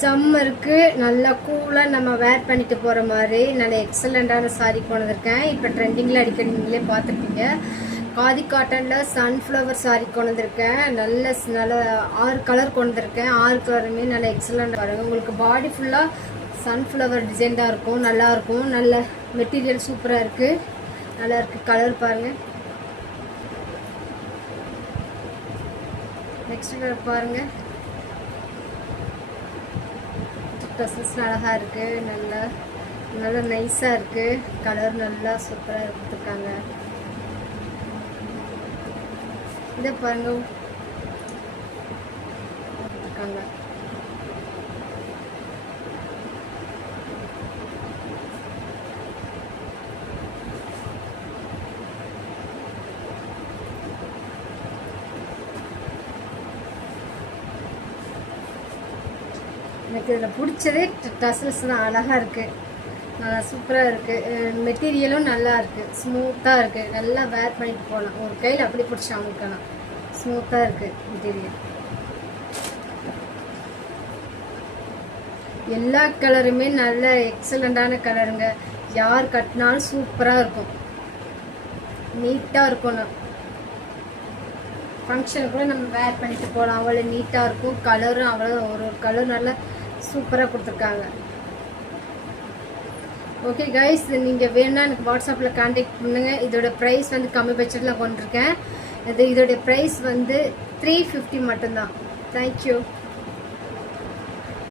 சம்மருக்கு நல்லா கூலாக நம்ம வேர் பண்ணிட்டு போகிற மாதிரி நல்ல எக்ஸலண்ட்டான சாரீ கொண்டு வந்திருக்கேன். இப்போ ட்ரெண்டிங்கில் அடிக்கடி நீங்களே பார்த்துருப்பீங்க. காதி காட்டனில் சன்ஃப்ளவர் சாரீ கொண்டு வந்திருக்கேன். நல்ல 6 கலர் கொண்டு வந்திருக்கேன். 6 கலருமே நல்ல எக்ஸலண்ட்டாக பாருங்கள். உங்களுக்கு பாடி ஃபுல்லாக சன்ஃப்ளவர் டிசைன் தான் இருக்கும். நல்லாயிருக்கும். நல்ல மெட்டீரியல் சூப்பராக இருக்குது. நல்லா இருக்குது. கலர் பாருங்கள். நெக்ஸ்ட் கலர் பாருங்கள். ட்ரெஸ்ஸஸ் அழகாக இருக்குது. நல்லா நைஸாக இருக்குது. கலர் நல்லா சூப்பராக கொடுத்துருக்காங்க. இதை பாருங்க கொடுத்துருக்காங்க. எனக்கு இதில் பிடிச்சதே டசல்ஸ் தான். அழகாக இருக்குது. நல்லா சூப்பராக இருக்குது. மெட்டீரியலும் நல்லா இருக்குது. ஸ்மூத்தாக இருக்குது. நல்லா வேர் பண்ணிட்டு போகலாம். ஒரு கையில் அப்படி பிடிச்சி அவங்களுக்கலாம். ஸ்மூத்தாக இருக்குது மெட்டீரியல். எல்லா கலருமே நல்ல எக்ஸலண்ட்டான கலருங்க. யார் கட்டினாலும் சூப்பராக இருக்கும். நீட்டாக இருக்கணும். ஃபங்க்ஷனுக்கு கூட நம்ம வேர் பண்ணிட்டு போகலாம். அவ்வளோ நீட்டாக இருக்கும். கலரும் அவ்வளோ ஒரு கலர் நல்லா சூப்பராக கொடுத்துருக்காங்க. ஓகே கைஸ், நீங்கள் வேணும்னா எனக்கு வாட்ஸ்அப்பில் கான்டாக்ட் பண்ணுங்கள். இதோட ப்ரைஸ் வந்து கம்மி பட்ஜெட்டில் கொண்டிருக்கேன். இதோடைய ப்ரைஸ் வந்து 350 மட்டும்தான். தேங்க்யூ.